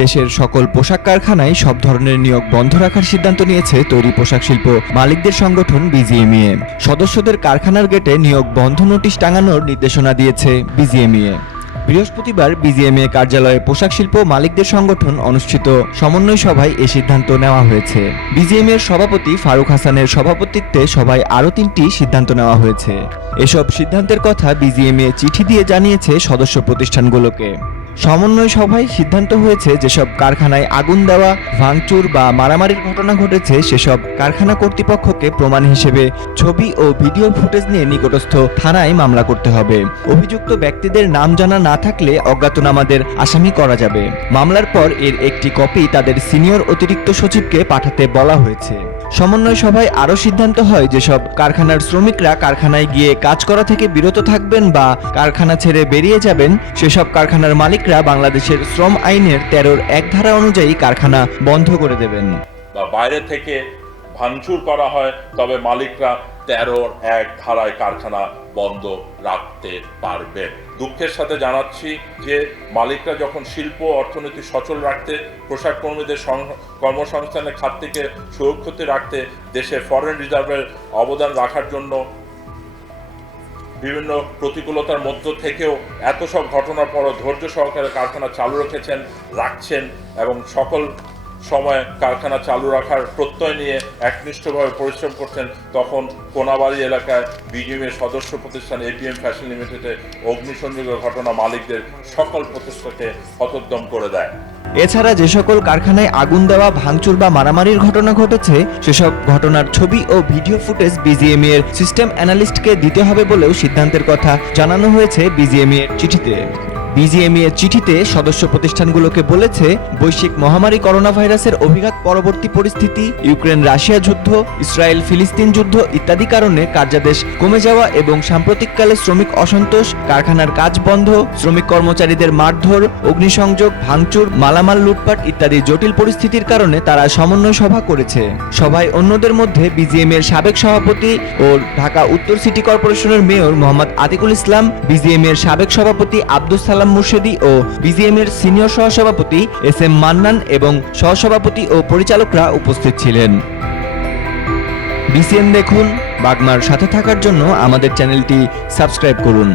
দেশের সকল পোশাক কারখানায় সব ধরনের নিয়োগ বন্ধ রাখার সিদ্ধান্ত নিয়েছে তৈরি পোশাক শিল্প মালিকদের সংগঠন BGMEA। সদস্যদের কারখানার গেটে নিয়োগ বন্ধ নোটিশ টাঙানোর নির্দেশনা দিয়েছে BGMEA। বৃহস্পতিবার BGMEA কার্যালয়ে পোশাক শিল্প মালিকদের সংগঠন অনুষ্ঠিত সমন্বয় সভায় এ সিদ্ধান্ত নেওয়া হয়েছে। BGMEA-র সভাপতি ফারুক হাসানের সভাপতিত্বে সভায় আরও 3টি সিদ্ধান্ত নেওয়া হয়েছে। এসব সিদ্ধান্তের কথা BGMEA চিঠি দিয়ে জানিয়েছে সদস্য প্রতিষ্ঠানগুলোকে। সমন্বয় সভায় সিদ্ধান্ত হয়েছে যেসব কারখানায় আগুন দেওয়া, ভাঙচুর বা মারামারির ঘটনা ঘটেছে সেসব কারখানা কর্তৃপক্ষকে প্রমাণ হিসেবে ছবি ও ভিডিও ফুটেজ নিয়ে নিকটস্থ থানায় মামলা করতে হবে। অভিযুক্ত ব্যক্তিদের নাম জানা না থাকলে অজ্ঞাতনামাদের আসামি করা যাবে। মামলার পর এর একটি কপি তাদের সিনিয়র অতিরিক্ত সচিবকে পাঠাতে বলা হয়েছে। সমন্বয় সভায় আরও সিদ্ধান্ত হয় যেসব কারখানার শ্রমিকরা কারখানায় গিয়ে কাজ করা থেকে বিরত থাকবেন বা কারখানা ছেড়ে বেরিয়ে যাবেন সেসব কারখানার মালিকরা বাংলাদেশের শ্রম আইনের 13-1 ধারা অনুযায়ী কারখানা বন্ধ করে দেবেন। বাইরে থেকে ভাঙচুর করা হয় তবে মালিকরা 13-1 ধারায় কারখানা বন্ধ রাখতে পারবে। দুঃখের সাথে জানাচ্ছি যে মালিকরা যখন শিল্প অর্থনীতি সচল রাখতে, পোশাক কর্মীদের কর্মসংস্থানের খাত থেকে সুরক্ষিত রাখতে, দেশে ফরেন রিজার্ভের অবদান রাখার জন্য বিভিন্ন প্রতিকূলতার মধ্য থেকেও এত সব ঘটনার পরও ধৈর্য সহকারে কারখানা চালু রেখেছেন, রাখছেন এবং সকল সময় কারখানা চালু রাখার প্রত্যয় নিয়ে একনিষ্ঠভাবে পরিশ্রম করছেন, তখন কোনাবাড়ি এলাকায় BGMEA সদস্য প্রতিষ্ঠান APM ফ্যাশন লিমিটেডে অগ্নিসংযোগের ঘটনা মালিকদের সকল প্রচেষ্টাকে হতোদ্যম করে দেয়। এছাড়া যে সকল কারখানায় আগুন দেওয়া, ভাঙচুর বা মারামারির ঘটনা ঘটেছে সেসব ঘটনার ছবি ও ভিডিও ফুটেজ BGMEA-এর সিস্টেম অ্যানালিস্টকে দিতে হবে বলেও সিদ্ধান্তের কথা জানানো হয়েছে BGMEA-এর চিঠিতে। BGMEA চিঠিতে সদস্য প্রতিষ্ঠানগুলোকে বলেছে, বৈশ্বিক মহামারী করোনা ভাইরাসের অভিঘাত পরবর্তী পরিস্থিতি, ইউক্রেন রাশিয়া যুদ্ধ, ইসরায়েল ফিলিস্তিন যুদ্ধ ইত্যাদি কারণে কার্যাদেশ কমে যাওয়া এবং সাম্প্রতিককালে শ্রমিক অসন্তোষ, কারখানার কাজ বন্ধ, শ্রমিক কর্মচারীদের মারধর, অগ্নিসংযোগ, ভাঙচুর, মালামাল লুটপাট ইত্যাদি জটিল পরিস্থিতির কারণে তারা সমন্বয় সভা করেছে। সভায় অন্যদের মধ্যে BGMEA-এর সাবেক সভাপতি ও ঢাকা উত্তর সিটি কর্পোরেশনের মেয়র মোহাম্মদ আতিকুল ইসলাম, BGMEA-এর সাবেক সভাপতি আব্দুস সালাম মুর্শেদি ও BGMEA-এর সিনিয়র সহসভাপতি SM মান্নান এবং সহসভাপতি ও পরিচালকরা উপস্থিত ছিলেন। BCN দেখুন। বাগমার সাথে থাকার জন্য আমাদের চ্যানেলটি সাবস্ক্রাইব করুন।